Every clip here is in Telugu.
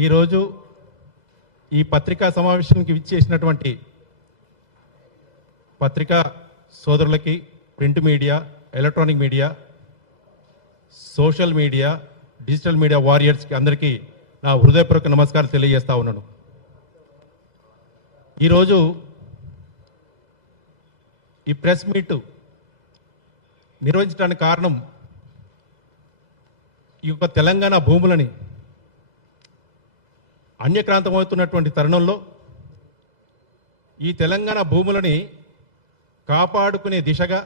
ఈరోజు ఈ పత్రికా సమావేశానికి విచ్చేసినటువంటి పత్రికా సోదరులకి, print media, electronic media, social media, digital media వారియర్స్కి అందరికీ నా హృదయపూర్వక నమస్కారం తెలియజేస్తా ఉన్నాను. ఈరోజు ఈ ప్రెస్ మీట్ నిర్వహించడానికి కారణం ఈ యొక్క తెలంగాణ భూములని అన్యక్రాంతమవుతున్నటువంటి తరుణంలో ఈ తెలంగాణ భూములని కాపాడుకునే దిశగా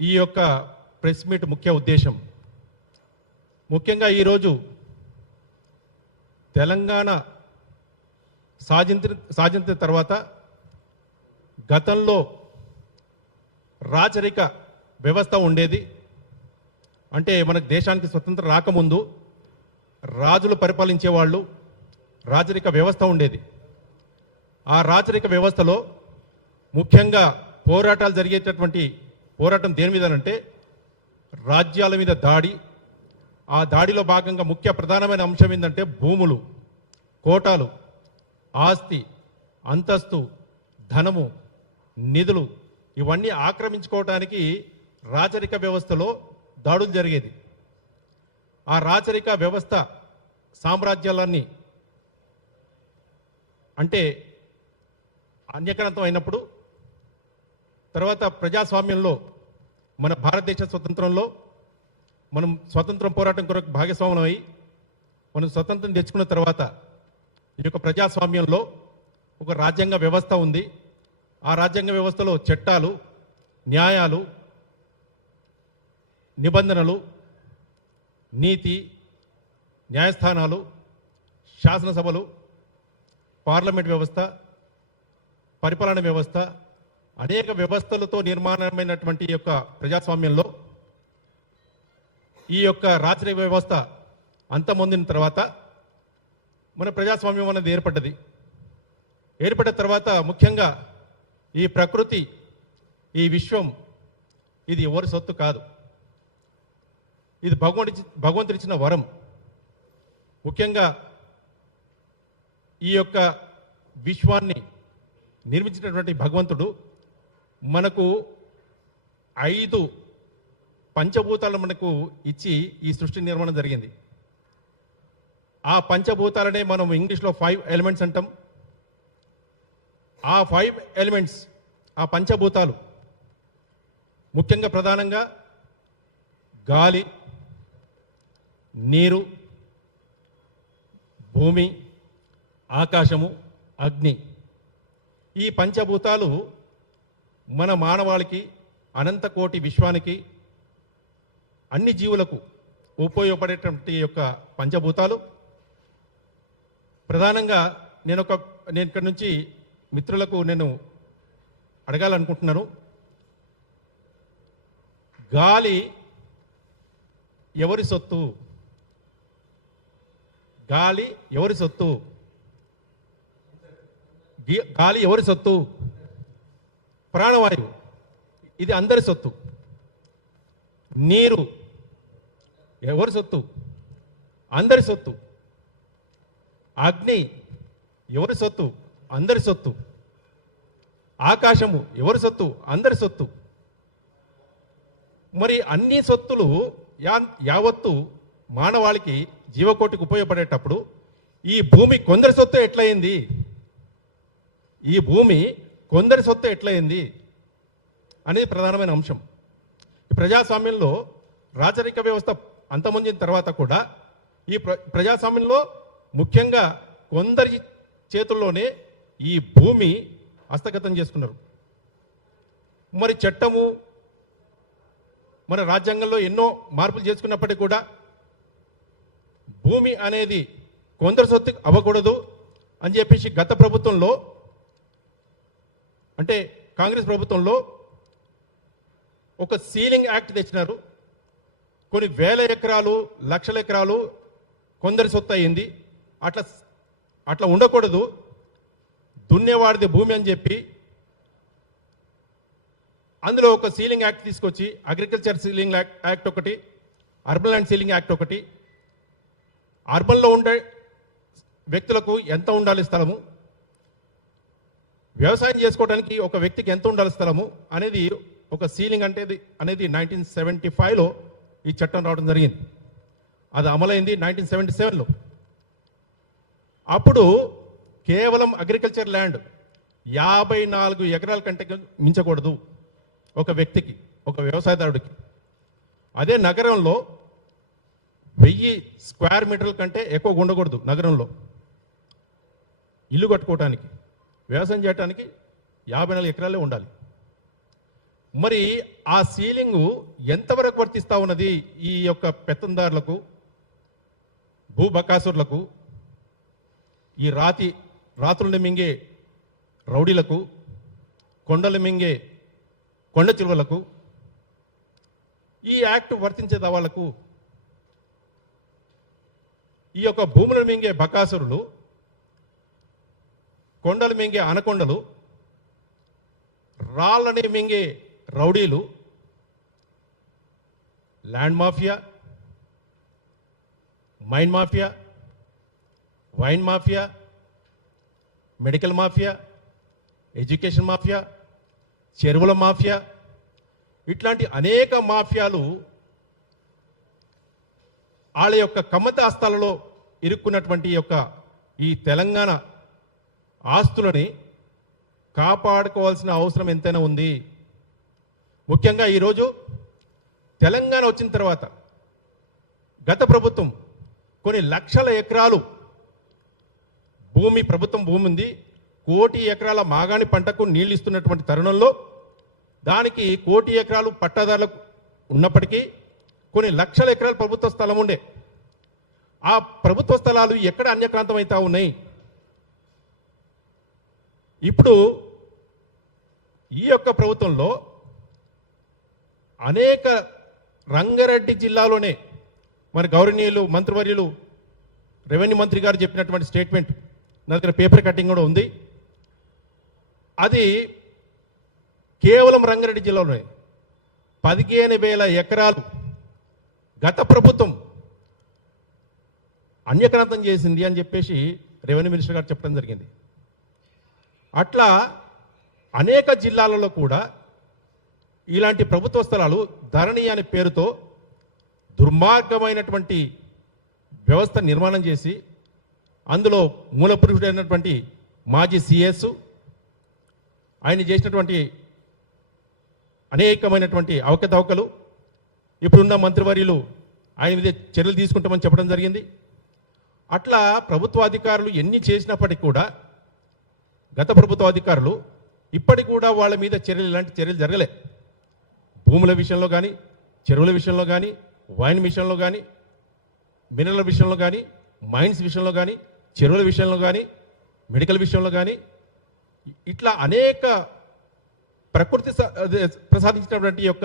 ఈ యొక్క ప్రెస్ మీట్ ముఖ్య ఉద్దేశం. ముఖ్యంగా ఈరోజు తెలంగాణ సాధించిన తర్వాత గతంలో రాచరిక వ్యవస్థ ఉండేది. అంటే మనకు దేశానికి స్వతంత్రం రాకముందు రాజులు పరిపాలించేవాళ్ళు, రాజరిక వ్యవస్థ ఉండేది. ఆ రాచరిక వ్యవస్థలో ముఖ్యంగా పోరాటాలు జరిగేటటువంటి పోరాటం దేని మీదనంటే రాజ్యాల మీద దాడి. ఆ దాడిలో భాగంగా ముఖ్య ప్రధానమైన అంశం ఏంటంటే భూములు, కోటాలు, ఆస్తి, అంతస్తు, ధనము, నిధులు ఇవన్నీ ఆక్రమించుకోవటానికి రాచరిక వ్యవస్థలో దాడులు జరిగేది. ఆ రాచరిక వ్యవస్థ సామ్రాజ్యాలన్నీ అంటే అన్యక్రాంతం అయినప్పుడు తర్వాత ప్రజాస్వామ్యంలో మన భారతదేశ స్వతంత్రంలో మనం స్వతంత్రం పోరాటం కొరకు భాగస్వామ్యం అయి మనం స్వతంత్రం తెచ్చుకున్న తర్వాత ఈ యొక్క ప్రజాస్వామ్యంలో ఒక రాజ్యాంగ వ్యవస్థ ఉంది. ఆ రాజ్యాంగ వ్యవస్థలో చట్టాలు, న్యాయాలు, నిబంధనలు, నీతి, న్యాయస్థానాలు, శాసనసభలు, పార్లమెంట్ వ్యవస్థ, పరిపాలన వ్యవస్థ, అనేక వ్యవస్థలతో నిర్మాణమైనటువంటి ఈ యొక్క ప్రజాస్వామ్యంలో ఈ యొక్క రాచరిక వ్యవస్థ అంతమొందిన తర్వాత మన ప్రజాస్వామ్యం అనేది ఏర్పడ్డది. ఏర్పడిన తర్వాత ముఖ్యంగా ఈ ప్రకృతి, ఈ విశ్వం ఇది ఎవరి సొత్తు కాదు. ఇది భగవంతుడిచ్చిన వరం. ముఖ్యంగా ఈ యొక్క విశ్వాన్ని నిర్మించినటువంటి భగవంతుడు మనకు 5 పంచభూతాలు మనకు ఇచ్చి ఈ సృష్టి నిర్మాణం జరిగింది. ఆ పంచభూతాలనే మనం ఇంగ్లీష్లో 5 ఎలిమెంట్స్ అంటాం. ఆ 5 ఎలిమెంట్స్, ఆ పంచభూతాలు ముఖ్యంగా ప్రధానంగా గాలి, నీరు, భూమి, ఆకాశము, అగ్ని. ఈ పంచభూతాలు మన మానవాళికి, అనంతకోటి విశ్వానికి, అన్ని జీవులకు ఉపయోగపడేటువంటి యొక్క పంచభూతాలు. ప్రధానంగా నేను ఇక్కడి నుంచి మిత్రులకు నేను అడగాలనుకుంటున్నాను. గాలి ఎవరి సొత్తు? గాలి ఎవరి సొత్తు? గాలి ఎవరి సొత్తు? ప్రాణవాయువు ఇది అందరి సొత్తు. నీరు ఎవరి సొత్తు? అందరి సొత్తు. అగ్ని ఎవరి సొత్తు? అందరి సొత్తు. ఆకాశము ఎవరి సొత్తు? అందరి సొత్తు. మరి అన్ని సొత్తులు యావత్తు మానవాళికి, జీవకోటికి ఉపయోగపడేటప్పుడు ఈ భూమి కొందరి సొత్తు ఎట్లయింది? ఈ భూమి కొందరి సొత్తు ఎట్లయింది అనేది ప్రధానమైన అంశం. ఈ ప్రజాస్వామ్యంలో రాచరిక వ్యవస్థ అంతమొందిన తర్వాత కూడా ఈ ప్రజాస్వామ్యంలో ముఖ్యంగా కొందరి చేతుల్లోనే ఈ భూమి హస్తగతం చేసుకున్నారు. మరి చట్టము, మన రాజ్యాంగంలో ఎన్నో మార్పులు చేసుకున్నప్పటికీ కూడా భూమి అనేది కొందరి సొత్తు అవ్వకూడదు అని చెప్పేసి గత ప్రభుత్వంలో, అంటే కాంగ్రెస్ ప్రభుత్వంలో ఒక సీలింగ్ యాక్ట్ తెచ్చినారు. కొన్ని వేల ఎకరాలు, లక్షల ఎకరాలు కొందరి సొత్తు అయింది. అట్లా ఉండకూడదు, దున్నేవాడిది భూమి అని చెప్పి అందులో ఒక సీలింగ్ యాక్ట్ తీసుకొచ్చి, అగ్రికల్చర్ సీలింగ్ యాక్ట్ ఒకటి, అర్బన్ ల్యాండ్ సీలింగ్ యాక్ట్ ఒకటి, అర్బన్లో ఉండే వ్యక్తులకు ఎంత ఉండాలి స్థలము, వ్యవసాయం చేసుకోవడానికి ఒక వ్యక్తికి ఎంత ఉండాలి స్థలము అనేది ఒక సీలింగ్ అనేది 1975లో ఈ చట్టం రావడం జరిగింది. అది అమలైంది 1977లో. అప్పుడు కేవలం అగ్రికల్చర్ ల్యాండ్ 54 ఎకరాల కంటే మించకూడదు ఒక వ్యక్తికి, ఒక వ్యవసాయదారుడికి. అదే నగరంలో 1000 స్క్వేర్ మీటర్ల కంటే ఎక్కువ ఉండకూడదు నగరంలో. ఇల్లు కట్టుకోవటానికి, వ్యవసాయం చేయడానికి 54 ఎకరాలే ఉండాలి. మరి ఆ సీలింగు ఎంతవరకు వర్తిస్తూ ఉన్నది ఈ యొక్క పెత్తందారులకు, భూబకాసురులకు, ఈ రాత్రులను మింగే రౌడీలకు, కొండలు మింగే కొండ చిలువలకు ఈ యాక్ట్ వర్తించేదా వాళ్లకు? ఈ యొక్క భూములను మింగే బకాసురులు, కొండలు మింగే అనకొండలు, రాళ్ళని మింగే రౌడీలు, land mafia, mine mafia, wine mafia, medical mafia, education mafia, చెరువుల మాఫియా, ఇట్లాంటి అనేక మాఫియాలు వాళ్ళ యొక్క కమ్మత ఆస్తాలలో ఇరుక్కున్నటువంటి యొక్క ఈ తెలంగాణ ఆస్తులని కాపాడుకోవాల్సిన అవసరం ఎంతైనా ఉంది. ముఖ్యంగా ఈరోజు తెలంగాణ వచ్చిన తర్వాత గత ప్రభుత్వం కొన్ని లక్షల ఎకరాలు ప్రభుత్వం భూమి ఉంది, 1 కోటి ఎకరాల మాగాణి పంటకు నీళ్లు ఇస్తున్నటువంటి తరుణంలో దానికి 1 కోటి ఎకరాలు పట్టాదారులకు ఉన్నప్పటికీ కొన్ని లక్షల ఎకరాల ప్రభుత్వ స్థలం ఉండే. ఆ ప్రభుత్వ స్థలాలు ఎక్కడ అన్యక్రాంతమవుతా ఉన్నాయి? ఇప్పుడు ఈ యొక్క ప్రభుత్వంలో అనేక రంగారెడ్డి జిల్లాలోనే మరి గౌరవనీయులు మంత్రివర్యులు రెవెన్యూ మంత్రి గారు చెప్పినటువంటి స్టేట్మెంట్ నా దగ్గర పేపర్ కటింగ్ కూడా ఉంది. అది కేవలం రంగారెడ్డి జిల్లాలోనే 15,000 ఎకరాలు గత ప్రభుత్వం అన్యక్రాంతం చేసింది అని చెప్పేసి రెవెన్యూ మినిస్టర్ గారు చెప్పడం జరిగింది. అట్లా అనేక జిల్లాలలో కూడా ఇలాంటి ప్రభుత్వ స్థలాలు ధరణి అనే పేరుతో దుర్మార్గమైనటువంటి వ్యవస్థ నిర్మాణం చేసి అందులో మూల పురుషుడైనటువంటి మాజీ సిఎస్ ఆయన చేసినటువంటి అనేకమైనటువంటి అవకతవకలు ఇప్పుడున్న మంత్రివర్యులు ఆయన మీద చర్యలు తీసుకుంటామని చెప్పడం జరిగింది. అట్లా ప్రభుత్వ అధికారులు ఎన్ని చేసినప్పటికీ కూడా గత ప్రభుత్వ అధికారులు ఇప్పటికి కూడా వాళ్ళ మీద ఇలాంటి చర్యలు జరగలే. భూముల విషయంలో కానీ, చెరువుల విషయంలో కానీ, వైన్ విషయంలో కానీ, మినరల్ విషయంలో కానీ, మైన్స్ విషయంలో కానీ, చెరువుల విషయంలో కానీ, మెడికల్ విషయంలో కానీ, ఇట్లా అనేక ప్రకృతి ప్రసాదించినటువంటి యొక్క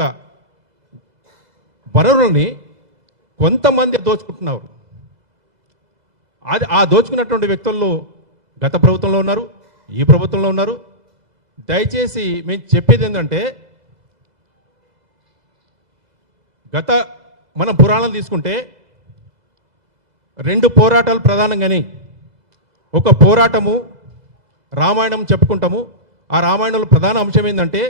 వనరుల్ని కొంతమంది దోచుకుంటున్నారు. ఆ దోచుకున్నటువంటి వ్యక్తుల్లో గత ప్రభుత్వంలో ఉన్నారు, ఈ ప్రభుత్వంలో ఉన్నారు. దయచేసి మేము చెప్పేది ఏంటంటే, మనం పురాణాలు తీసుకుంటే 2 పోరాటాలు ప్రధానంగానే. ఒక పోరాటము రామాయణం చెప్పుకుంటాము. ఆ రామాయణంలో ప్రధాన అంశం ఏంటంటే,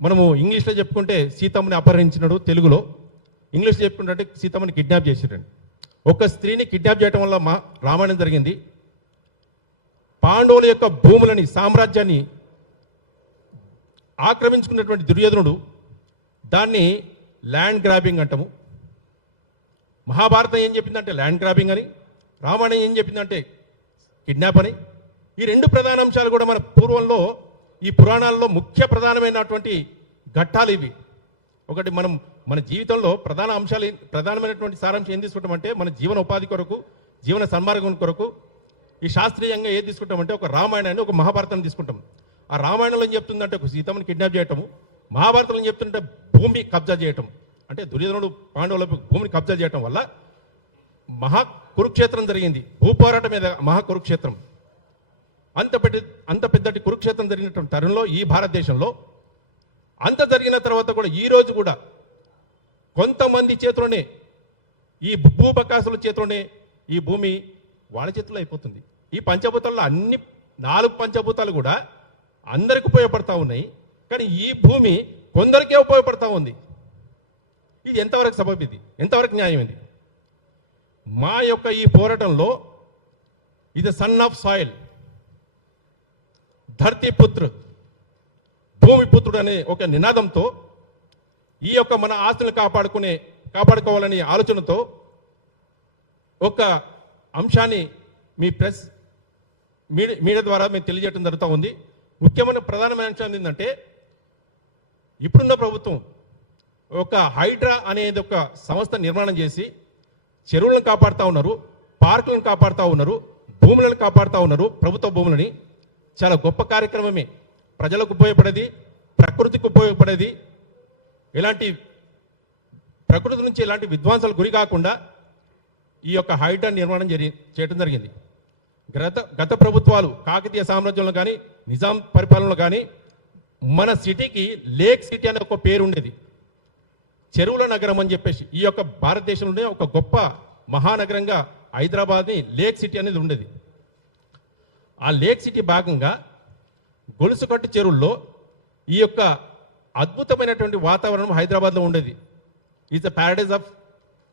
మనము ఇంగ్లీష్లో చెప్పుకుంటే సీతమ్మని అపహరించినాడు, తెలుగులో ఇంగ్లీష్లో చెప్పుకుంటే సీతమ్మని కిడ్నాప్ చేసిరండి. ఒక స్త్రీని కిడ్నాప్ చేయడం వల్ల రామాయణం జరిగింది. పాండవుల యొక్క భూములని, సామ్రాజ్యాన్ని ఆక్రమించుకున్నటువంటి దుర్యోధనుడు దాన్ని ల్యాండ్ గ్రాబింగ్ అంటాము. మహాభారతం ఏం చెప్పిందంటే ల్యాండ్ గ్రాబింగ్ అని, రామాయణం ఏం చెప్పిందంటే కిడ్నాప్ అని. ఈ 2 ప్రధాన అంశాలు కూడా మన పూర్వంలో ఈ పురాణాల్లో ముఖ్య ప్రధానమైనటువంటి ఘట్టాలు ఇవి. ఒకటి, మన జీవితంలో ప్రధానమైనటువంటి సారాంశం ఏం తీసుకుంటామంటే, మన జీవన ఉపాధి కొరకు, జీవన సన్మార్గం కొరకు ఈ శాస్త్రీయంగా ఏది తీసుకుంటామంటే ఒక రామాయణాన్ని, ఒక మహాభారతాన్ని తీసుకుంటాం. ఆ రామాయణంలో ఏం చెప్తుందంటే ఒక సీతమ్మని కిడ్నాప్ చేయటము, మహాభారతంలో ఏం చెప్తుంటే భూమి కబ్జా చేయటం. అంటే దుర్యోధనుడు పాండవుల భూమిని కబ్జా చేయటం వల్ల మహా కురుక్షేత్రం జరిగింది. భూపోరాటం మీద మహా కురుక్షేత్రం. అంత పెద్దటి కురుక్షేత్రం జరిగినటువంటి తరుణంలో ఈ భారతదేశంలో అంత జరిగిన తర్వాత కూడా ఈ రోజు కూడా కొంతమంది చేతిలోనే ఈ భూబకాసుల చేతిలోనే ఈ భూమి వాళ్ళ చేతిలో అయిపోతుంది. ఈ పంచభూతాల్లో అన్ని 4 పంచభూతాలు కూడా అందరికి ఉపయోగపడతా ఉన్నాయి, కానీ ఈ భూమి కొందరికే ఉపయోగపడతా ఉంది. ఇది ఎంతవరకు సబబు? ఇది ఎంతవరకు న్యాయం? ఇది మా యొక్క ఈ పోరాటంలో ఇది సన్ ఆఫ్ సాయిల్, ధర్తీ పుత్ర, భూమిపుత్రుడు అనే ఒక నినాదంతో ఈ యొక్క మన ఆస్తులను కాపాడుకోవాలనే ఆలోచనతో ఒక అంశాన్ని మీ ప్రెస్ మీడియా ద్వారా మేము తెలియజేయడం జరుగుతూ ఉంది. ముఖ్యమైన ప్రధానమైన అంశం ఏంటంటే, ఇప్పుడున్న ప్రభుత్వం ఒక హైడ్రా అనేది ఒక సంస్థ నిర్మాణం చేసి చెరువులను కాపాడుతూ ఉన్నారు, పార్కులను కాపాడుతూ ఉన్నారు, భూములను కాపాడుతూ ఉన్నారు. ప్రభుత్వ భూములని చాలా గొప్ప కార్యక్రమమే, ప్రజలకు ఉపయోగపడేది, ప్రకృతికి ఉపయోగపడేది. ఎలాంటి ప్రకృతి నుంచి ఎలాంటి విధ్వంసాలకు గురి కాకుండా ఈ యొక్క హైడ్రా నిర్మాణం చేయడం జరిగింది. గత ప్రభుత్వాలు కాకతీయ సామ్రాజ్యంలో కానీ నిజాం పరిపాలనలో కానీ మన సిటీకి లేక్ సిటీ అనే ఒక పేరు ఉండేది, చెరువుల నగరం అని చెప్పేసి. ఈ యొక్క భారతదేశంలోనే ఒక గొప్ప మహానగరంగా హైదరాబాద్ని లేక్ సిటీ అనేది ఉండేది. ఆ లేక్ సిటీ భాగంగా గొలుసుకట్టు చెరువుల్లో ఈ యొక్క అద్భుతమైనటువంటి వాతావరణం హైదరాబాద్లో ఉండేది. Is the Paradise of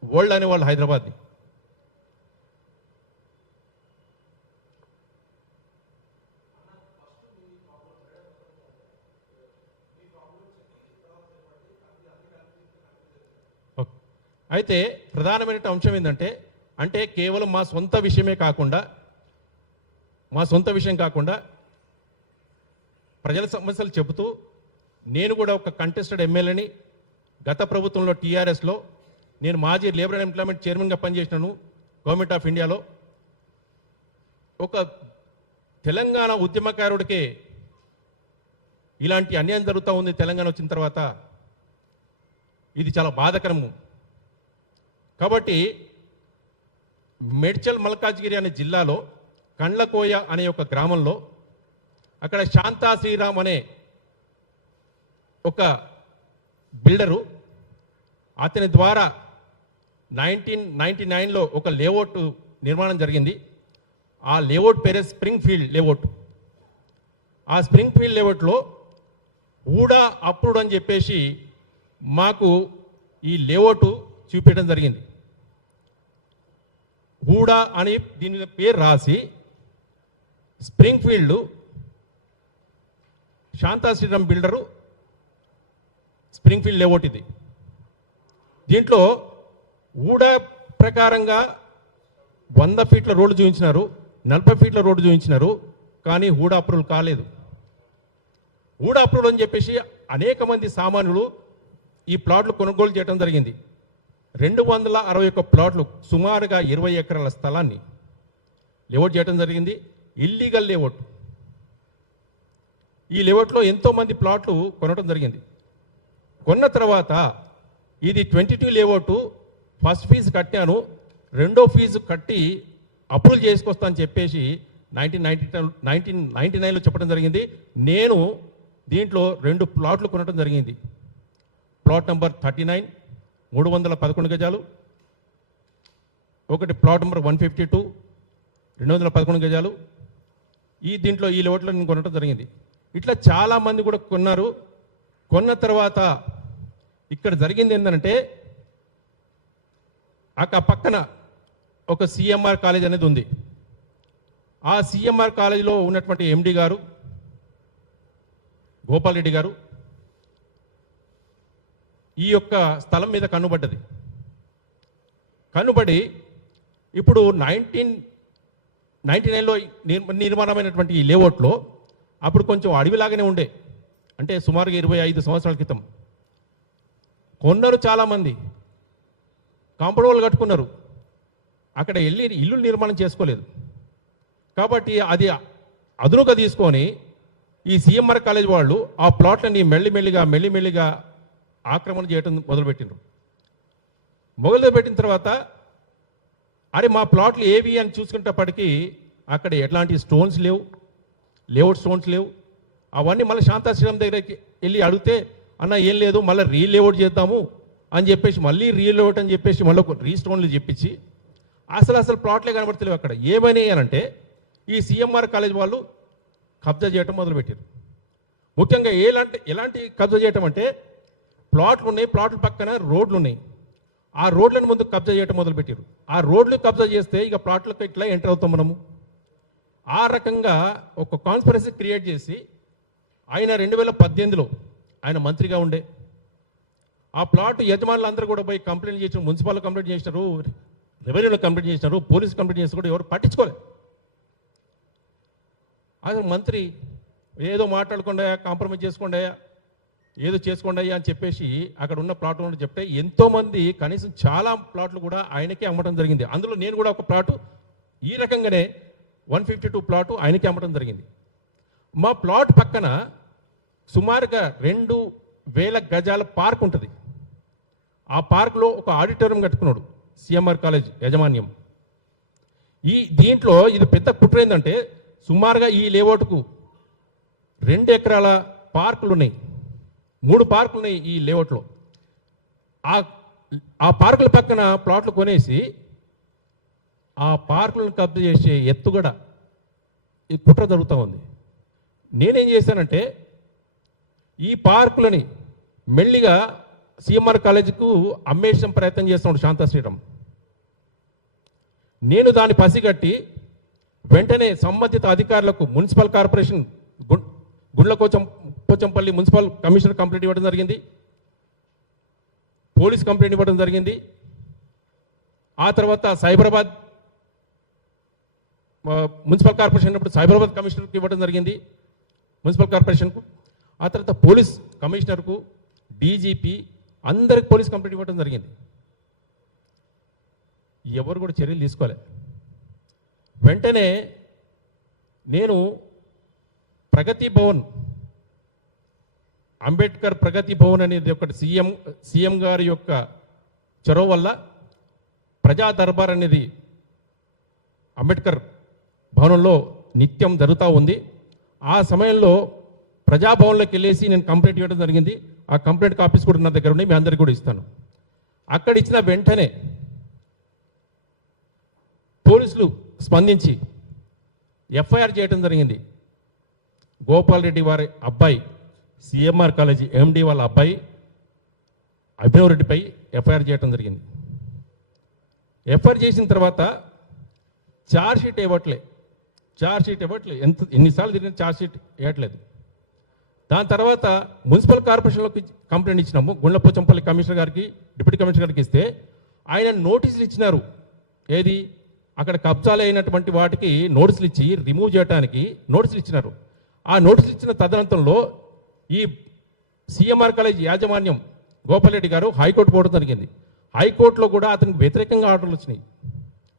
world అనేవాళ్ళు హైదరాబాద్ని. అయితే ప్రధానమైన అంశం ఏంటంటే, అంటే కేవలం మా సొంత విషయం కాకుండా ప్రజల సమస్యలు చెబుతూ, నేను కూడా ఒక కంటెస్టెడ్ ఎమ్మెల్యేని, గత ప్రభుత్వంలో టీఆర్ఎస్లో నేను మాజీ లేబర్ అండ్ ఎంప్లాయ్మెంట్ చైర్మన్గా పనిచేసినాను గవర్నమెంట్ ఆఫ్ ఇండియాలో. ఒక తెలంగాణ ఉద్యమకారుడికే ఇలాంటి అన్యాయం జరుగుతూ ఉంది తెలంగాణ వచ్చిన తర్వాత. ఇది చాలా బాధాకరము. కాబట్టి మేడ్చల్ మల్కాజ్గిరి అనే జిల్లాలో కండ్లకోయ అనే ఒక గ్రామంలో అక్కడ శాంతా శ్రీరామ్ అనే ఒక బిల్డరు, అతని ద్వారా 1999లో ఒక లేఅవుట్ నిర్మాణం జరిగింది. ఆ లేఅవుట్ పేరే స్ప్రింగ్ ఫీల్డ్ లేఅవుట్. ఆ స్ప్రింగ్ ఫీల్డ్ లేఅవుట్లో ఊడా అప్రూవ్డ్ అని చెప్పేసి మాకు ఈ లేఅవుట్ చూపించడం జరిగింది. ఊడా అని దీని మీద పేరు రాసి Springfield Shanta Sriram builder Springfield layout ఇది. దీంట్లో ఊడా ప్రకారంగా 100 ఫీట్ల రోడ్డు చూపించినారు, 40 ఫీట్ల రోడ్డు చూపించినారు, కానీ ఊడా అప్రూవల్ కాలేదు. ఊడా అప్రూవల్ అని చెప్పేసి అనేక మంది సామాన్యులు ఈ ప్లాట్లు కొనుగోలు చేయడం జరిగింది. 261 ప్లాట్లు, సుమారుగా 20 ఎకరాల స్థలాన్ని లేఅవుట్ చేయడం జరిగింది. Illegal layout. ఈ లేఅవుట్లో ఎంతోమంది ప్లాట్లు కొనడం జరిగింది. కొన్న తర్వాత ఇది 22 లేఅవుట్, ఫస్ట్ ఫీజు కట్టాను, రెండో ఫీజు కట్టి అప్రూవల్ చేసుకొస్తా అని చెప్పేసి 1999లో చెప్పడం జరిగింది. నేను దీంట్లో 2 ప్లాట్లు కొనడం జరిగింది. ప్లాట్ నెంబర్ 39 311 గజాలు, ఒకటి ప్లాట్ నెంబర్ 152 211 గజాలు. దీంట్లో ఈ లేఅవుట్లో నేను కొనడం జరిగింది. ఇట్లా చాలామంది కూడా కొన్నారు. కొన్న తర్వాత ఇక్కడ జరిగింది ఏంటంటే, ఆ పక్కన ఒక సిఎంఆర్ కాలేజ్ అనేది ఉంది. ఆ సిఎంఆర్ కాలేజీలో ఉన్నటువంటి ఎండి గారు గోపాల్ రెడ్డి గారు ఈ యొక్క స్థలం మీద కన్నుబడ్డది. కన్నుబడి ఇప్పుడు 1999లో నిర్మాణమైనటువంటి ఈ లేఅవుట్లో అప్పుడు కొంచెం అడవిలాగానే ఉండే, అంటే సుమారుగా 25 సంవత్సరాల క్రితం కొన్నారు. చాలామంది కాంపౌండ్ వాళ్ళు కట్టుకున్నారు, అక్కడ వెళ్ళి ఇల్లు నిర్మాణం చేసుకోలేదు. కాబట్టి అది అదునుగా తీసుకొని ఈ సిఎంఆర్ కాలేజ్ వాళ్ళు ఆ ప్లాట్లని మెల్లిమెల్లిగా ఆక్రమణ చేయడం మొదలుపెట్టినారు. మొదలుపెట్టిన తర్వాత అరే మా ప్లాట్లు ఏవి అని చూసుకునేటప్పటికీ అక్కడ ఎట్లాంటి స్టోన్స్ లేవు, లేఅవుట్ స్టోన్స్ లేవు. అవన్నీ మళ్ళీ శాంతా శ్రీరామ్ దగ్గరికి వెళ్ళి అడిగితే, అన్న ఏం లేదు, మళ్ళీ లేఅవుట్ చేద్దాము, అని చెప్పేసి మళ్ళీ రీలోట్ అని చెప్పేసి మళ్ళీ ఒక రీస్టోన్లు చెప్పించి అసలు ప్లాట్లే కనబడతలేవు. అక్కడ ఏమని అంటే ఈ సిఎంఆర్ కాలేజ్ వాళ్ళు కబ్జా చేయటం మొదలుపెట్టారు. ముఖ్యంగా ఎలాంటి కబ్జా చేయటం అంటే ప్లాట్లు ఉన్నాయి, ప్లాట్ల పక్కన రోడ్లు ఉన్నాయి, ఆ రోడ్లను ముందు కబ్జా చేయటం మొదలుపెట్టారు. ఆ రోడ్లు కబ్జా చేస్తే ఇక ప్లాట్లకు ఇట్లా ఎంటర్ అవుతాం మనము. ఆ రకంగా ఒక కాన్స్పిరసీ క్రియేట్ చేసి ఆయన 2018లో ఆయన మంత్రిగా ఉండే ఆ ప్లాట్ యజమానులు అందరూ కూడా పోయి కంప్లైంట్ చేసిన, మున్సిపల్ కంప్లైంట్ చేసినారు, రెవెన్యూలో కంప్లైంట్ చేసినారు, పోలీస్ కంప్లైంట్ చేసి కూడా ఎవరు పట్టించుకోలేదు. అసలు మంత్రి ఏదో మాట్లాడకుండా కాంప్రమైజ్ చేసుకోండి ఏదో చేసుకోండి అని చెప్పేసి అక్కడ ఉన్న ప్లాట్ ఓనర్ చెప్తే ఎంతోమంది కనీసం చాలా ప్లాట్లు కూడా ఆయనకే అమ్మడం జరిగింది. అందులో నేను కూడా ఒక ప్లాటు ఈ రకంగానే 152 ప్లాటు ఆయనకే అమ్మడం జరిగింది. మా ప్లాట్ పక్కన సుమారుగా 2000 గజాల పార్క్ ఉంటుంది. ఆ పార్క్లో ఒక ఆడిటోరియం కట్టుకున్నాడు సిఎంఆర్ కాలేజ్ యాజమాన్యం. దీంట్లో ఇది పెద్ద కుట్ర ఏంటంటే సుమారుగా ఈ లేఅవుట్కు 2 ఎకరాల పార్కులు ఉన్నాయి, 3 పార్కులు ఉన్నాయి ఈ లేఅవుట్లో. ఆ పార్కుల పక్కన ప్లాట్లు కొనేసి ఆ పార్కులను కబ్జా చేసే ఎత్తుగడ ఈ కుట్ర జరుగుతూ ఉంది. నేనేం చేశానంటే ఈ పార్కులని మెల్లిగా సిఎంఆర్ కాలేజీకు అమ్మేసిన ప్రయత్నం చేస్తున్నాడు శాంతా శ్రీరామ్. నేను దాన్ని వెంటనే సంబంధిత అధికారులకు municipal corporation Gundlapochampally municipal commissioner complaint ఇవ్వడం జరిగింది, పోలీస్ కంప్లైంట్ ఇవ్వడం జరిగింది. ఆ తర్వాత సైబరాబాద్ మున్సిపల్ కార్పొరేషన్ ఉన్నప్పుడు సైబరాబాద్ కమిషనర్కి ఇవ్వడం జరిగింది మున్సిపల్ కార్పొరేషన్కు. ఆ తర్వాత పోలీస్ కమిషనర్కు, డీజీపీ అందరికి పోలీస్ కంప్లైంట్ ఇవ్వడం జరిగింది. ఎవరు కూడా చర్యలు తీసుకోలే. వెంటనే నేను ప్రగతి భవన్, అంబేద్కర్ ప్రగతి భవన్ అనేది ఒకటి సీఎం గారి యొక్క చొరవ వల్ల ప్రజా దర్బార్ అనేది అంబేద్కర్ భవనంలో నిత్యం జరుగుతూ ఉంది. ఆ సమయంలో ప్రజాభవన్లోకి వెళ్ళేసి నేను కంప్లైంట్ ఇవ్వడం జరిగింది. ఆ కంప్లైంట్ కాపీస్ కూడా నా దగ్గర ఉన్నాయి, మీ అందరికీ కూడా ఇస్తాను. అక్కడ ఇచ్చిన వెంటనే పోలీసులు స్పందించి ఎఫ్ఐఆర్ చేయడం జరిగింది. గోపాల్ రెడ్డి వారి అబ్బాయి, సిఎంఆర్ కాలేజీ ఎండి వాళ్ళ అబ్బాయి అభినవ్ రెడ్డిపై ఎఫ్ఐఆర్ చేయడం జరిగింది. ఎఫ్ఐఆర్ చేసిన తర్వాత ఛార్జ్ షీట్ ఇవ్వట్లేదు. ఎన్నిసార్లు తిరిగిన ఛార్జ్ షీట్ ఇవ్వట్లేదు. దాని తర్వాత మున్సిపల్ కార్పొరేషన్లోకి కంప్లైంట్ ఇచ్చినాము, గుండ్లపోచంపల్లి కమిషనర్ గారికి, డిప్యూటీ కమిషనర్ గారికి ఇస్తే ఆయన నోటీసులు ఇచ్చినారు. ఏది అక్కడ కబ్జాలు అయినటువంటి వాటికి నోటీసులు ఇచ్చి రిమూవ్ చేయడానికి నోటీసులు ఇచ్చినారు. ఆ నోటీసులు ఇచ్చిన తదనంతరంలో ఈ సిఎంఆర్ కాలేజ్ యాజమాన్యం గోపాల్ రెడ్డి గారు హైకోర్టు పోవడం జరిగింది. హైకోర్టులో కూడా అతనికి వ్యతిరేకంగా ఆర్డర్లు వచ్చినాయి.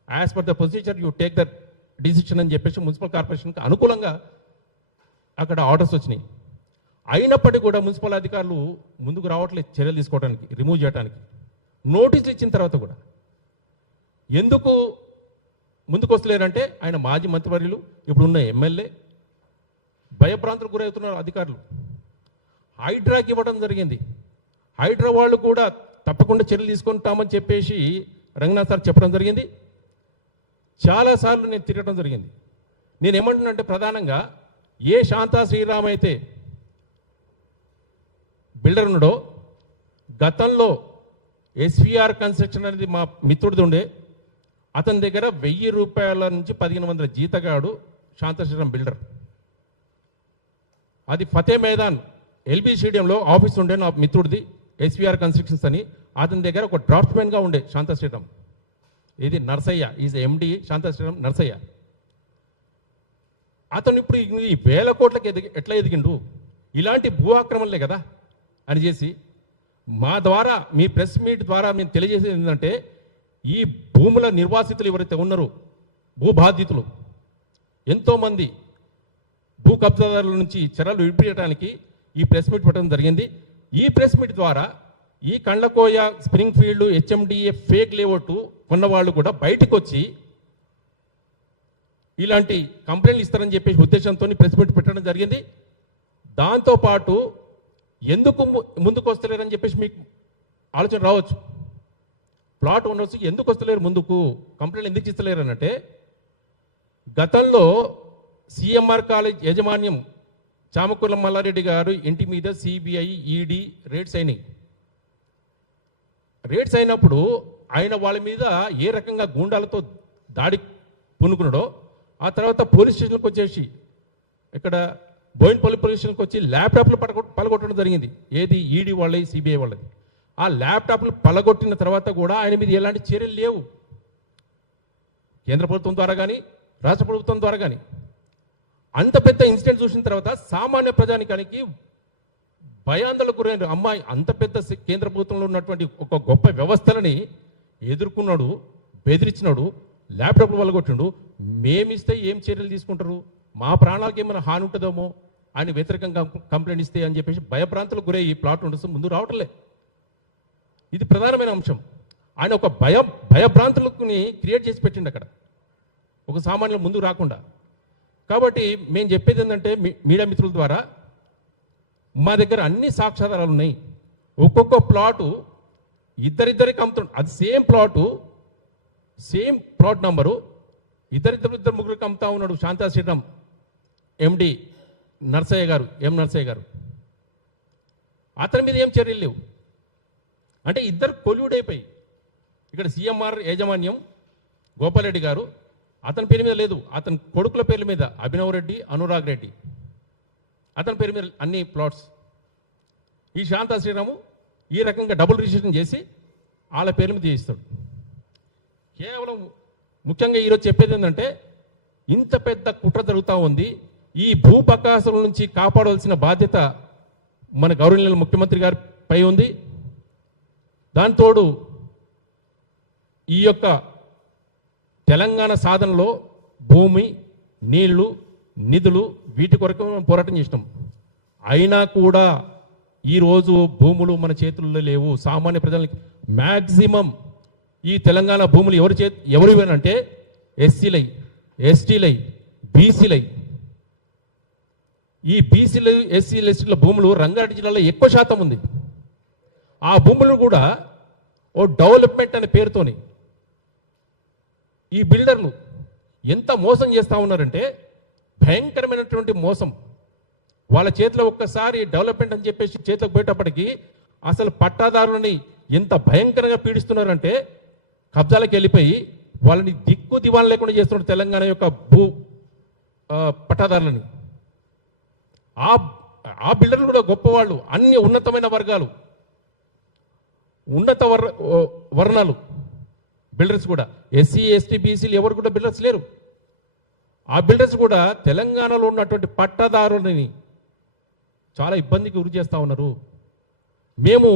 As per the procedure you take the decision అని చెప్పేసి మున్సిపల్ కార్పొరేషన్కి అనుకూలంగా అక్కడ ఆర్డర్స్ వచ్చినాయి. అయినప్పటికీ కూడా మున్సిపల్ అధికారులు ముందుకు రావట్లేదు చర్యలు తీసుకోవడానికి, రిమూవ్ చేయడానికి. నోటీసులు ఇచ్చిన తర్వాత కూడా ఎందుకు ముందుకు వస్తలేరంటే ఆయన మాజీ మంత్రివర్యులు, ఇప్పుడున్న ఎమ్మెల్యే భయభ్రాంతులకు గురవుతున్నారు అధికారులు. హైడ్రాకి ఇవ్వడం జరిగింది. హైడ్రా వాళ్ళు కూడా తప్పకుండా చర్యలు తీసుకుంటామని చెప్పేసి రంగనాథ్ సార్ చెప్పడం జరిగింది. చాలాసార్లు నేను తిరగడం జరిగింది. నేను ఏమంటున్నానంటే ప్రధానంగా ఏ శాంతా శ్రీరామ్ అయితే బిల్డర్ ఉన్నాడో, గతంలో ఎస్విఆర్ కన్స్ట్రక్షన్ అనేది మా మిత్రుడిది ఉండే, అతని దగ్గర 1000 రూపాయల నుంచి 1500 జీతగాడు శాంతా శ్రీరామ్ బిల్డర్. అది ఫతే మైదాన్ ఎల్బీ స్టేడియంలో ఆఫీస్ ఉండే నా మిత్రుడిది ఎస్విఆర్ కన్స్ట్రక్షన్స్ అని. అతని దగ్గర ఒక డ్రాఫ్ట్మెన్గా ఉండే శాంతా శ్రీరామ్. ఇది నర్సయ్య, ఈజ్ ఎండి శాంతా శ్రీరామ్ నర్సయ్య. అతను ఇప్పుడు ఈ 1000 కోట్లకి ఎట్లా ఎదిగిండు? ఇలాంటి భూ ఆక్రమణలే కదా అని చేసి మా ద్వారా, మీ ప్రెస్ మీట్ ద్వారా మేము తెలియజేసేది ఏంటంటే, ఈ భూముల నిర్వాసితులు ఎవరైతే ఉన్నారో, భూ బాధితులు ఎంతోమంది భూ కబ్జాదారుల నుంచి చర్యలు విడిపించడానికి ఈ ప్రెస్ మీట్ పెట్టడం జరిగింది. ఈ ప్రెస్ మీట్ ద్వారా ఈ Kandlakoya, Springfield, HMDA fake layout కొన్నవాళ్ళు కూడా బయటకు వచ్చి ఇలాంటి కంప్లైంట్లు ఇస్తారని చెప్పేసి ఉద్దేశంతో ప్రెస్ మీట్ పెట్టడం జరిగింది. దాంతోపాటు ఎందుకు ముందుకు వస్తలేరని చెప్పేసి మీకు ఆలోచన రావచ్చు. ప్లాట్ ఓనర్స్ ఎందుకు వస్తలేరు ముందుకు, కంప్లైంట్ ఎందుకు ఇస్తలేరు అని అంటే, గతంలో సిఎంఆర్ కాలేజ్ యాజమాన్యం చామకూర్ల మల్లారెడ్డి గారు ఇంటి మీద సిబిఐ ఈడీ రేడ్స్ అయినాయి. రేడ్స్ అయినప్పుడు ఆయన వాళ్ళ మీద ఏ రకంగా గూండాలతో దాడి పూనుకున్నాడో, ఆ తర్వాత పోలీస్ స్టేషన్కి వచ్చేసి ఇక్కడ బోయిన్పల్లి పోలీస్ స్టేషన్కి వచ్చి ల్యాప్టాప్లు పలగొట్టడం జరిగింది. ఏది ఈడీ వాళ్ళది, సిబిఐ వాళ్ళది. ఆ ల్యాప్టాప్లు పలగొట్టిన తర్వాత కూడా ఆయన మీద ఎలాంటి చర్యలు లేవు, కేంద్ర ప్రభుత్వం ద్వారా కానీ రాష్ట్ర ప్రభుత్వం ద్వారా కానీ. అంత పెద్ద ఇన్సిడెంట్ చూసిన తర్వాత సామాన్య ప్రజానికానికి భయాందోళనకు గురైన అమ్మాయి అంత పెద్ద కేంద్ర ప్రభుత్వంలో ఉన్నటువంటి ఒక గొప్ప వ్యవస్థలని ఎదుర్కొన్నాడు, బెదిరించినాడు, ల్యాప్టాప్లు పలగొట్టినాడు. మేమిస్తే ఏం చర్యలు తీసుకుంటారు, మా ప్రాణాలకు ఏమైనా హాని ఉంటుందేమో ఆయన వ్యతిరేకంగా కంప్లైంట్ ఇస్తే అని చెప్పేసి భయభ్రాంతులకు గురై ఈ ప్లాట్ ఉండొచ్చు ముందు రావట్లే. ఇది ప్రధానమైన అంశం. ఆయన ఒక భయభ్రాంతులకు క్రియేట్ చేసి పెట్టిండు అక్కడ, ఒక సామాన్యుల ముందు రాకుండా. కాబట్టి మేము చెప్పేది ఏంటంటే, మీడియా మిత్రుల ద్వారా మా దగ్గర అన్ని సాక్ష్యాధారాలు ఉన్నాయి. ఒక్కొక్క ప్లాటు ఇద్దరిద్దరికి అమ్ముతున్నాడు. అది సేమ్ ప్లాట్ నంబరు ఇద్దరు ముగ్గురికి అమ్ముతా ఉన్నాడు. శాంతా శ్రీరామ్ ఎండి నర్సయ్య గారు, నర్సయ్య గారు, అతని మీద ఏం చర్యలు లేవు. అంటే ఇద్దరు కొల్యూడైపోయి, ఇక్కడ సిఎంఆర్ యాజమాన్యం గోపాల్ గారు అతని పేరు మీద లేదు, అతని కొడుకుల పేర్ల మీద అభినవ్ రెడ్డి, అనురాగ్ రెడ్డి, అతని పేరు మీద అన్ని ప్లాట్స్. ఈ శాంతా శ్రీరాము ఈ రకంగా డబుల్ రిజిస్ట్రేషన్ చేసి వాళ్ళ పేరు మీద చేయిస్తాడు. కేవలం ముఖ్యంగా ఈరోజు చెప్పేది ఏంటంటే, ఇంత పెద్ద కుట్ర జరుగుతూ ఉంది. ఈ భూపకాశం నుంచి కాపాడవలసిన బాధ్యత మన గౌరవనీయుల ముఖ్యమంత్రి గారిపై ఉంది. దాంతోడు ఈ యొక్క తెలంగాణ సాధనలో భూమి, నీళ్లు, నిధులు వీటి కొరకు మనం పోరాటం చేసినాం. అయినా కూడా ఈరోజు భూములు మన చేతుల్లో లేవు. సామాన్య ప్రజలకి మ్యాక్సిమం ఈ తెలంగాణ భూములు ఎవరివేనంటే ఎస్సీలై, ఎస్టీలై, బీసీలై. ఈ బీసీలు, ఎస్సీలు, ఎస్టీల భూములు రంగారెడ్డి జిల్లాలో ఎక్కువ శాతం ఉంది. ఆ భూములు కూడా ఓ డెవలప్మెంట్ అనే పేరుతోని ఈ బిల్డర్లు ఎంత మోసం చేస్తూ ఉన్నారంటే, భయంకరమైనటువంటి మోసం. వాళ్ళ చేతిలో ఒక్కసారి డెవలప్మెంట్ అని చెప్పేసి చేతిలోకి పోయేటప్పటికీ అసలు పట్టాదారులని ఎంత భయంకరంగా పీడిస్తున్నారంటే, కబ్జాలకు వెళ్ళిపోయి వాళ్ళని దిక్కు దివాణం లేకుండా చేస్తున్నారు తెలంగాణ యొక్క పట్టాదారులని. ఆ బిల్డర్లు కూడా గొప్పవాళ్ళు, అన్ని ఉన్నతమైన వర్గాలు, ఉన్నత వర్ణాలు బిల్డర్స్ కూడా. ఎస్సీ, ఎస్టీ, బీసీలు ఎవరు కూడా బిల్డర్స్ లేరు. ఆ బిల్డర్స్ కూడా తెలంగాణలో ఉన్నటువంటి పట్టాదారులని చాలా ఇబ్బందికి గురి చేస్తూ ఉన్నారు. మేము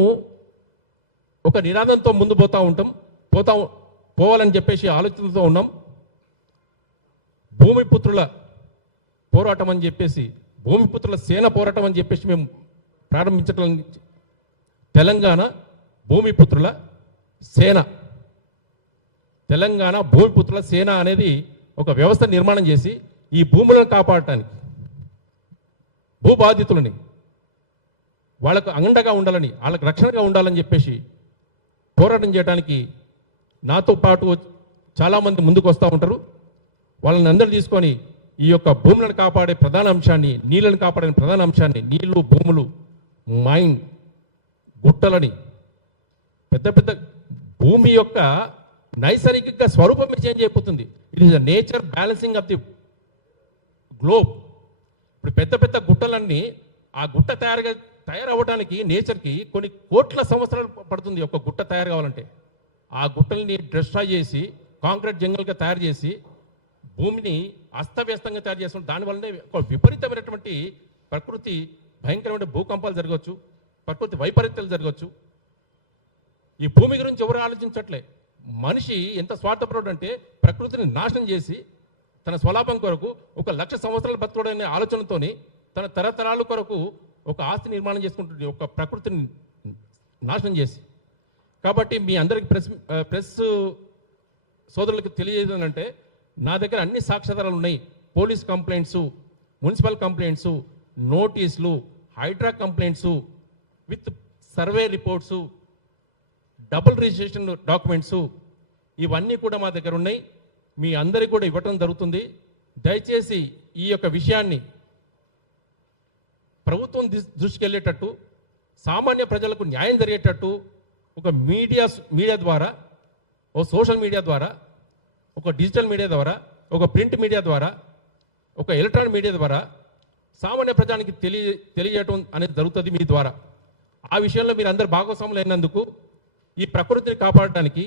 ఒక నినాదంతో ముందు పోవాలని చెప్పేసి ఆలోచనతో ఉన్నాం. భూమిపుత్రుల పోరాటం అని చెప్పేసి, భూమిపుత్రుల సేన పోరాటం అని చెప్పేసి మేము ప్రారంభించడం. తెలంగాణ భూమిపుత్రుల సేన, తెలంగాణ భూమిపుత్రుల సేన అనేది ఒక వ్యవస్థ నిర్మాణం చేసి ఈ భూములను కాపాడటానికి, భూబాధితులని వాళ్ళకు అండగా ఉండాలని, వాళ్ళకు రక్షణగా ఉండాలని చెప్పేసి పోరాటం చేయడానికి నాతో పాటు చాలామంది ముందుకు వస్తూ ఉంటారు. వాళ్ళని అందరూ తీసుకొని ఈ యొక్క భూములను కాపాడే ప్రధాన అంశాన్ని, నీళ్ళను కాపాడే ప్రధాన అంశాన్ని, నీళ్లు, భూములు, మైన్, గుట్టలని, పెద్ద పెద్ద భూమి యొక్క నైసర్గిక స్వరూపం చేంజ్ అయిపోతుంది. It is the nature balancing of the globe. ఇప్పుడు పెద్ద పెద్ద గుట్టలన్నీ ఆ గుట్ట తయారవ్వడానికి నేచర్కి కొన్ని కోట్ల సంవత్సరాలు పడుతుంది ఒక గుట్ట తయారు కావాలంటే. ఆ గుట్టల్ని డిస్ట్రాయ్ చేసి కాంక్రీట్ జంగల్గా తయారు చేసి భూమిని అస్తవ్యస్తంగా తయారు చేస్తున్నారు. దానివల్లనే ఒక విపరీతమైనటువంటి ప్రకృతి భయంకరమైన భూకంపాలు జరగవచ్చు, ప్రకృతి వైపరీత్యాలు జరగవచ్చు. ఈ భూమి గురించి ఎవరు ఆలోచించట్లే. మనిషి ఎంత స్వార్థపరుడు అంటే ప్రకృతిని నాశనం చేసి తన స్వలాభం కొరకు 1,00,000 సంవత్సరాలు బతుకుడనే ఆలోచనతోని తన తరతరాల కొరకు ఒక ఆస్తి నిర్మాణం చేసుకుంటుంది, ఒక ప్రకృతిని నాశనం చేసి. కాబట్టి మీ అందరికి ప్రెస్ సోదరులకు తెలియజేయాలంటే, నా దగ్గర అన్ని సాక్ష్యాధారాలు ఉన్నాయి. పోలీస్ కంప్లైంట్స్, మున్సిపల్ కంప్లైంట్స్, నోటీసులు, HYDRAA complaints with survey reports, double registration documents ఇవన్నీ కూడా మా దగ్గర ఉన్నాయి. మీ అందరికీ కూడా ఇవ్వటం జరుగుతుంది. దయచేసి ఈ యొక్క విషయాన్ని ప్రభుత్వం దృష్టికి వెళ్ళేటట్టు, సామాన్య ప్రజలకు న్యాయం జరిగేటట్టు ఒక మీడియా ద్వారా, ఒక సోషల్ మీడియా ద్వారా, ఒక డిజిటల్ మీడియా ద్వారా, ఒక ప్రింట్ మీడియా ద్వారా, ఒక ఎలక్ట్రానిక్ మీడియా ద్వారా సామాన్య ప్రజానికి తెలియజేయటం అనేది జరుగుతుంది మీ ద్వారా. ఆ విషయంలో మీరు అందరు భాగస్వాములు అయినందుకు, ఈ ప్రకృతిని కాపాడటానికి,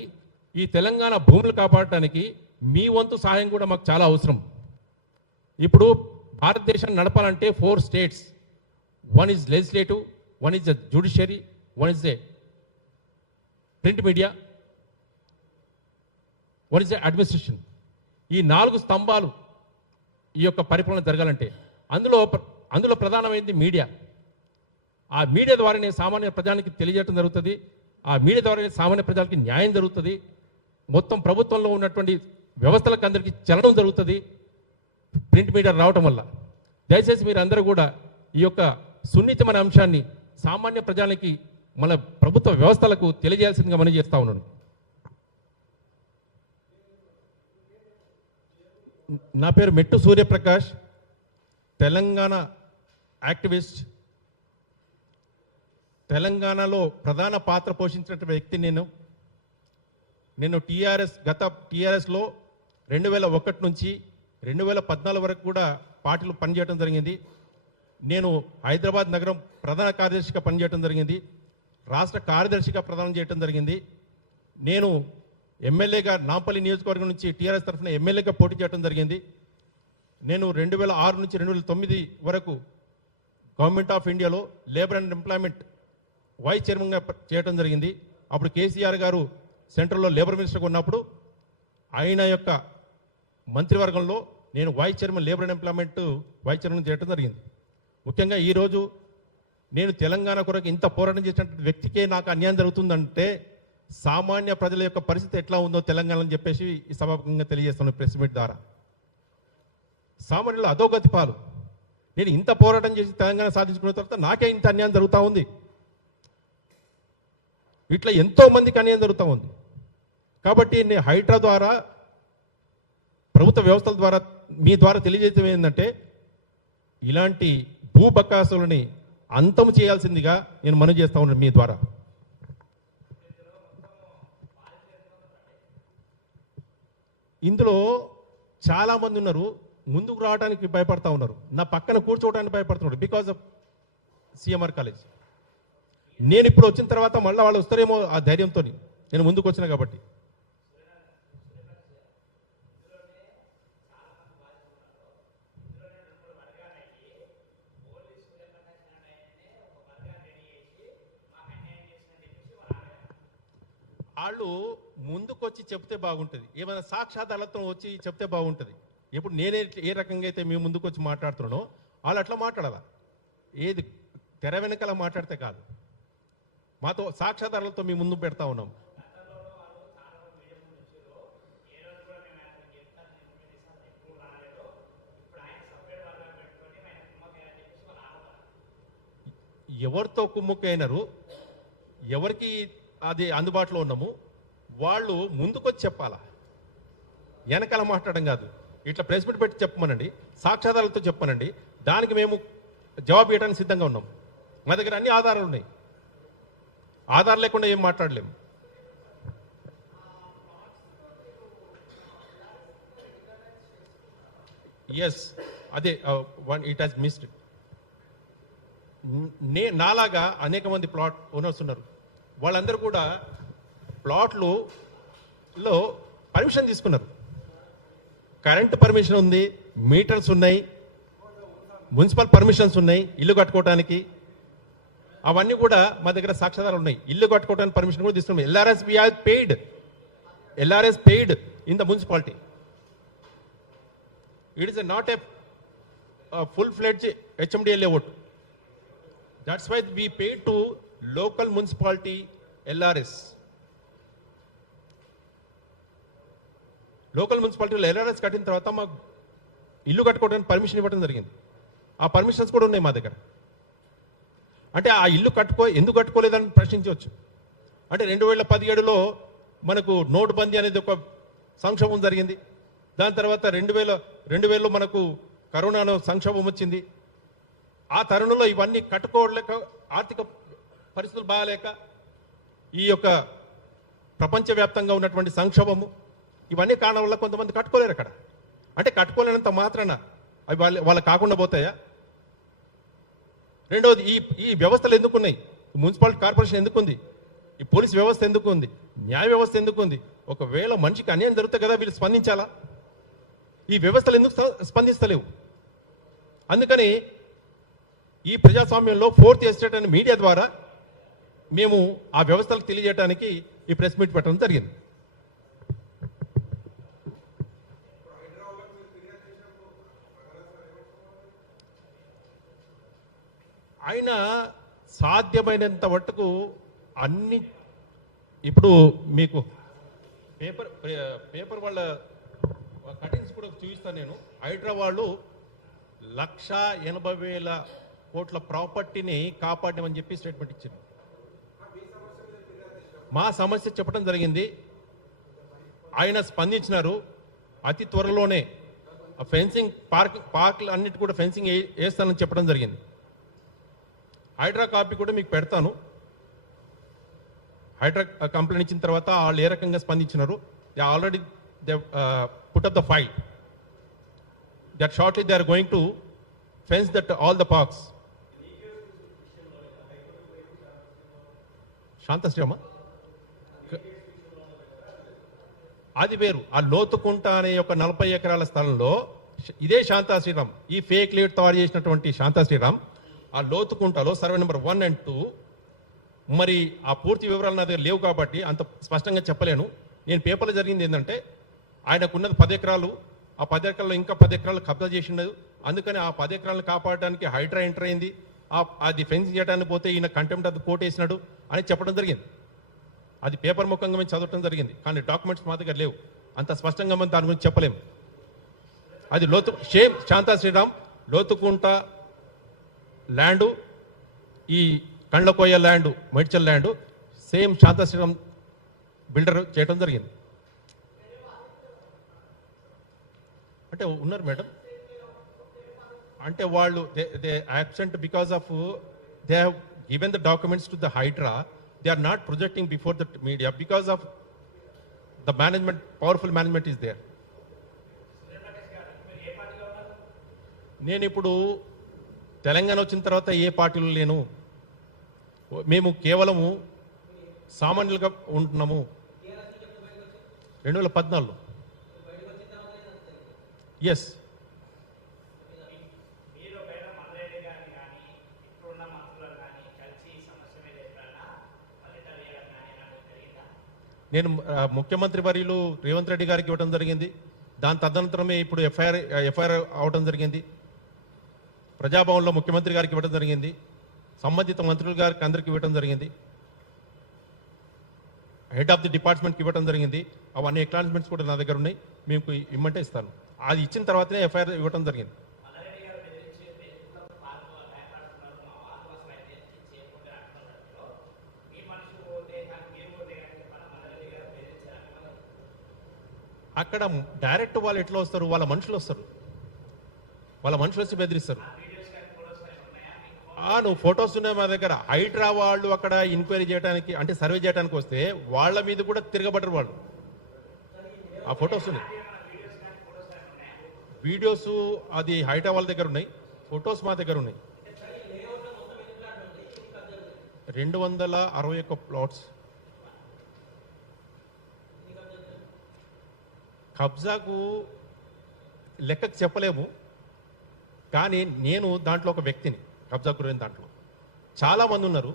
ఈ తెలంగాణ భూములు కాపాడటానికి మీ వంతు సహాయం కూడా మాకు చాలా అవసరం. ఇప్పుడు భారతదేశాన్ని నడపాలంటే 4 states, 1 is legislative, 1 is judiciary, 1 is a print media, 1 is administration. ఈ 4 స్తంభాలు ఈ యొక్క పరిపాలన జరగాలంటే అందులో ప్రధానమైనది మీడియా. ఆ మీడియా ద్వారానే సామాన్య ప్రజానికి తెలియజేయడం జరుగుతుంది. ఆ మీడియా ద్వారానే సామాన్య ప్రజలకి న్యాయం జరుగుతుంది. మొత్తం ప్రభుత్వంలో ఉన్నటువంటి వ్యవస్థలకు అందరికీ చెల్లడం జరుగుతుంది ప్రింట్ మీడియా రావటం వల్ల. దయచేసి మీరు అందరూ కూడా ఈ యొక్క సున్నితమైన అంశాన్ని సామాన్య ప్రజలకి, మన ప్రభుత్వ వ్యవస్థలకు తెలియజేయాల్సిందిగా మనం చేస్తా ఉన్నాను. నా పేరు మెట్టు సూర్యప్రకాష్, తెలంగాణ యాక్టివిస్ట్. తెలంగాణలో ప్రధాన పాత్ర పోషించిన వ్యక్తి నేను టీఆర్ఎస్లో 2001 నుంచి 2014 వరకు కూడా పార్టీలో పనిచేయడం జరిగింది. నేను హైదరాబాద్ నగరం ప్రధాన కార్యదర్శిగా పనిచేయడం జరిగింది, రాష్ట్ర కార్యదర్శిగా ప్రదానం చేయడం జరిగింది. నేను ఎమ్మెల్యేగా నాంపల్లి నియోజకవర్గం నుంచి టీఆర్ఎస్ తరఫున ఎమ్మెల్యేగా పోటీ చేయడం జరిగింది. నేను 2006 నుంచి 2009 వరకు గవర్నమెంట్ ఆఫ్ ఇండియాలో లేబర్ అండ్ ఎంప్లాయ్మెంట్ వైస్ చైర్మన్గా చేయడం జరిగింది. అప్పుడు కేసీఆర్ గారు సెంట్రల్లో లేబర్ మినిస్టర్గా ఉన్నప్పుడు ఆయన యొక్క మంత్రివర్గంలో నేను vice chairman labour and employment vice chairman చేయడం జరిగింది. ముఖ్యంగా ఈరోజు నేను తెలంగాణ కొరకు ఇంత పోరాటం చేసినటువంటి వ్యక్తికే నాకు అన్యాయం జరుగుతుందంటే సామాన్య ప్రజల యొక్క పరిస్థితి ఎట్లా ఉందో తెలంగాణ అని చెప్పేసి ఈ సభాముఖంగా తెలియజేస్తున్నాను ప్రెస్ మీట్ ద్వారా. సామాన్యులు అధోగతి పాలు. నేను ఇంత పోరాటం చేసి తెలంగాణ సాధించుకున్న తర్వాత నాకే ఇంత అన్యాయం జరుగుతూ ఉంది. ఇట్లా ఎంతో మందికి అన్యాయం జరుగుతూ ఉంది. కాబట్టి నేను హైడ్రా ద్వారా, ప్రభుత్వ వ్యవస్థల ద్వారా, మీ ద్వారా తెలియజేయడం ఏంటంటే ఇలాంటి భూబకాసులని అంతం చేయాల్సిందిగా నేను మనవి చేస్తా ఉన్నాను మీ ద్వారా. ఇందులో చాలామంది ఉన్నారు, ముందుకు రావడానికి భయపడతా ఉన్నారు, నా పక్కన కూర్చోవడానికి భయపడుతున్నారు బికాజ్ ఆఫ్ సిఎంఆర్ కాలేజ్. నేను ఇప్పుడు వచ్చిన తర్వాత మళ్ళీ వాళ్ళు వస్తారేమో ఆ ధైర్యంతో నేను ముందుకు వచ్చిన కాబట్టి. వాళ్ళు ముందుకొచ్చి చెప్తే బాగుంటుంది, ఏమైనా సాక్షాధారాలతో వచ్చి చెప్తే బాగుంటుంది. ఇప్పుడు నేనే ఏ రకంగా అయితే మేము ముందుకు వచ్చి మాట్లాడుతున్నానో వాళ్ళు అట్లా మాట్లాడాలా, ఏది తెర వెనకాల మాట్లాడితే కాదు. మాతో సాక్షాధారాలతో మేము ముందు పెడతా ఉన్నాం. ఎవరితో కుమ్ముకైనారు, ఎవరికి అది అందుబాటులో ఉన్నాము, వాళ్ళు ముందుకొచ్చి చెప్పాలా, వెనకాల మాట్లాడడం కాదు. ఇట్లా ప్రెస్ మీట్ పెట్టి చెప్పమనండి, సాక్షాధారాలతో చెప్పమనండి, దానికి మేము జవాబు ఇవ్వడానికి సిద్ధంగా ఉన్నాం. మా దగ్గర అన్ని ఆధారాలు ఉన్నాయి, ఆధారం లేకుండా ఏం మాట్లాడలేము. ఎస్, అదే ఇట్ హాస్ మిస్డ్. నాలాగా అనేక మంది ప్లాట్ ఓనర్స్ ఉన్నారు, వాళ్ళందరూ కూడా ప్లాట్లలో పర్మిషన్ తీసుకున్నారు. కరెంటు పర్మిషన్ ఉంది, మీటర్స్ ఉన్నాయి, మున్సిపల్ పర్మిషన్స్ ఉన్నాయి ఇల్లు కట్టుకోవడానికి. అవన్నీ కూడా మా దగ్గర సాక్ష్యాధారాలు ఉన్నాయి. ఇల్లు కట్టుకోవడానికి పర్మిషన్ కూడా తీసుకున్నాం. LRS we have paid. LRS paid in the municipality. It is not a full-fledged HMDA layout. That's why we paid to local municipality LRS. Local మున్సిపాలిటీలో LRS కట్టిన తర్వాత మాకు ఇల్లు కట్టుకోవడానికి పర్మిషన్ ఇవ్వడం జరిగింది. ఆ పర్మిషన్స్ కూడా ఉన్నాయి మా దగ్గర. అంటే ఆ ఇల్లు ఎందుకు కట్టుకోలేదని ప్రశ్నించవచ్చు. అంటే 2017లో మనకు నోటు బందీ అనేది ఒక సంక్షోభం జరిగింది. దాని తర్వాత 2000లో మనకు కరోనాలో సంక్షోభం వచ్చింది. ఆ తరుణంలో ఇవన్నీ కట్టుకోలేక, ఆర్థిక పరిస్థితులు బాగాలేక, ఈ యొక్క ప్రపంచవ్యాప్తంగా ఉన్నటువంటి సంక్షోభము, ఇవన్నీ కారణం వల్ల కొంతమంది కట్టుకోలేరు అక్కడ. అంటే కట్టుకోలేనంత మాత్రాన అవి వాళ్ళ కాకుండా పోతాయా? రెండవది, ఈ వ్యవస్థలు ఎందుకున్నాయి? మున్సిపాలిటీ కార్పొరేషన్ ఎందుకుంది? ఈ పోలీస్ వ్యవస్థ ఎందుకుంది? న్యాయ వ్యవస్థ ఎందుకుంది? ఒకవేళ మనిషికి అన్యాయం జరుగుతుంది కదా, వీళ్ళు స్పందించాలా? ఈ వ్యవస్థలు ఎందుకు స్పందిస్తలేవు? అందుకని ఈ ప్రజాస్వామ్యంలో ఫోర్త్ ఎస్టేట్ అనే మీడియా ద్వారా మేము ఆ వ్యవస్థలకు తెలియజేయడానికి ఈ ప్రెస్ మీట్ పెట్టడం జరిగింది. ఆయన సాధ్యమైనంత మట్టుకు అన్ని, ఇప్పుడు మీకు పేపర్ వాళ్ళ కటింగ్స్ కూడా చూపిస్తాను నేను. హైడ్రా వాళ్ళు 1,80,000 కోట్ల ప్రాపర్టీని కాపాడమని చెప్పి స్టేట్మెంట్ ఇచ్చింది. మా సమస్య చెప్పడం జరిగింది, ఆయన స్పందించినారు. అతి త్వరలోనే ఫెన్సింగ్ పార్కులు అన్నిటి కూడా ఫెన్సింగ్ వేస్తానని చెప్పడం జరిగింది. హైడ్రా కాపీ కూడా మీకు పెడతాను. హైడ్రా కంప్లైంట్ ఇచ్చిన తర్వాత వాళ్ళు ఏ రకంగా స్పందించినారు, they already they put up the file that shortly they are going to fence that all the parks. శాంతశ్రీరామ అది వేరు. ఆ లోతుకుంట అనే ఒక 40 ఎకరాల స్థలంలో ఇదే శాంతాశ్రీరామ్, ఈ ఫేక్ లీడ్ తయారు చేసినటువంటి శాంతాశ్రీరామ్ ఆ లోతుకుంటలో సర్వే నెంబర్ 1 and 2, మరి ఆ పూర్తి వివరాలు నా దగ్గర లేవు కాబట్టి అంత స్పష్టంగా చెప్పలేను. నేను పేపర్లో జరిగింది ఏంటంటే, ఆయనకున్నది 10 ఎకరాలు, ఆ 10 ఎకరాల్లో ఇంకా 10 ఎకరాలు కబ్జా చేసిండదు. అందుకని ఆ 10 ఎకరాలను కాపాడడానికి హైడ్రా ఎంటర్ అయింది. అది ఫెన్సింగ్ చేయడానికి పోతే ఈయన కంటెంప్ట్ అది కోర్టు వేసినాడు అని చెప్పడం జరిగింది. అది పేపర్ ముఖంగా మేము చదవటం జరిగింది, కానీ డాక్యుమెంట్స్ మా దగ్గర లేవు. అంత స్పష్టంగా మనం దాని గురించి చెప్పలేము. అది శాంతా శ్రీరామ్ లోతుకుంట ల్యాండు, ఈ Kandlakoya land, Medchal land same Shanta Sriram builder చేయడం జరిగింది. అంటే ఉన్నారు మేడం, అంటే వాళ్ళు they absent because of they have given the documents to the HYDRAA. They are not projecting before the media because of the management, powerful management is there. నేను ఇప్పుడు తెలంగాణ వచ్చిన తర్వాత ఏ పార్టీలో లేను. మేము కేవలము సామాన్యులుగా ఉంటున్నాము. 2014లో ఎస్. నేను ముఖ్యమంత్రి వర్యులు రేవంత్ రెడ్డి గారికి ఇవ్వడం జరిగింది. దాని తదనంతరమే ఇప్పుడు ఎఫ్ఐఆర్ అవడం జరిగింది. ప్రజాభవన్లో ముఖ్యమంత్రి గారికి ఇవ్వడం జరిగింది. సంబంధిత మంత్రుల గారికి అందరికి ఇవ్వడం జరిగింది. హెడ్ ఆఫ్ ది డిపార్ట్మెంట్కి ఇవ్వడం జరిగింది. అవన్నీ అక్నాలెడ్జ్మెంట్స్ కూడా నా దగ్గర ఉన్నాయి. మీకు ఇమ్మంటే ఇస్తాను. అది ఇచ్చిన తర్వాతనే ఎఫ్ఐఆర్ ఇవ్వడం జరిగింది. అక్కడ డైరెక్ట్ వాళ్ళు ఎట్లా వస్తారు, వాళ్ళ మనుషులు వస్తారు, వాళ్ళ మనుషులు వచ్చి బెదిరిస్తారు. నువ్వు ఫొటోస్ ఉన్నాయి మా దగ్గర. హైడ్రా వాళ్ళు అక్కడ ఎంక్వైరీ చేయడానికి, అంటే సర్వే చేయడానికి వస్తే వాళ్ళ మీద కూడా తిరగబడ్డరు వాళ్ళు. ఆ ఫొటోస్ ఉన్నాయి, వీడియోస్ అది హైడ్రా వాళ్ళ దగ్గర ఉన్నాయి, ఫొటోస్ మా దగ్గర ఉన్నాయి. 261 ప్లాట్స్ కబ్జాకు లెక్కకు చెప్పలేము, కానీ నేను దాంట్లో ఒక వ్యక్తిని. కబ్జాకు గురైన దాంట్లో చాలామంది ఉన్నారు,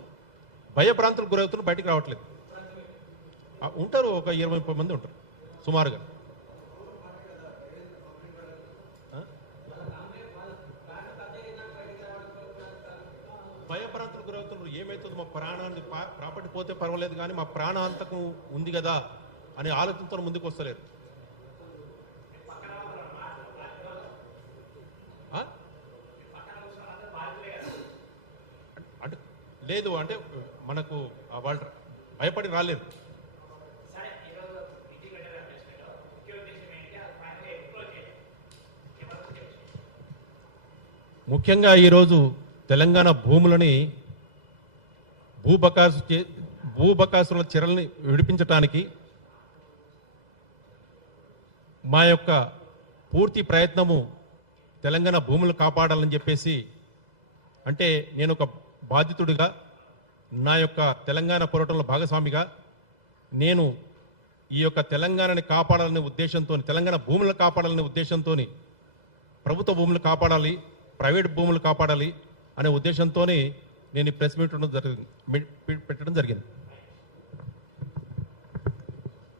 భయభ్రాంతులకు గురవుతున్నారు, బయటికి రావట్లేదు. ఉంటారు, ఒక 20-30 మంది ఉంటారు సుమారుగా. భయభ్రాంతులకు గురవుతున్నారు. ఏమవుతుంది, మా ప్రాణాన్ని ప్రాపర్టీ పోతే పర్వాలేదు కానీ మా ప్రాణాంతకం ఉంది కదా అనే ఆలోచనతో ముందుకు వస్తలేరు. లేదు అంటే మనకు వాళ్ళ భయపడి రాలేదు. ముఖ్యంగా ఈరోజు తెలంగాణ భూములని భూబకాసుల చెరల్ని విడిపించటానికి మా యొక్క పూర్తి ప్రయత్నము తెలంగాణ భూములు కాపాడాలని చెప్పేసి, అంటే నేను ఒక బాధితుడిగా, నా యొక్క తెలంగాణ పోరాటంలో భాగస్వామిగా నేను ఈ యొక్క తెలంగాణని కాపాడాలనే ఉద్దేశంతో, తెలంగాణ భూములను కాపాడాలనే ఉద్దేశంతో, ప్రభుత్వ భూములు కాపాడాలి, ప్రైవేట్ భూములు కాపాడాలి అనే ఉద్దేశంతోనే నేను ఈ ప్రెస్ మీట్ పెట్టడం జరిగింది.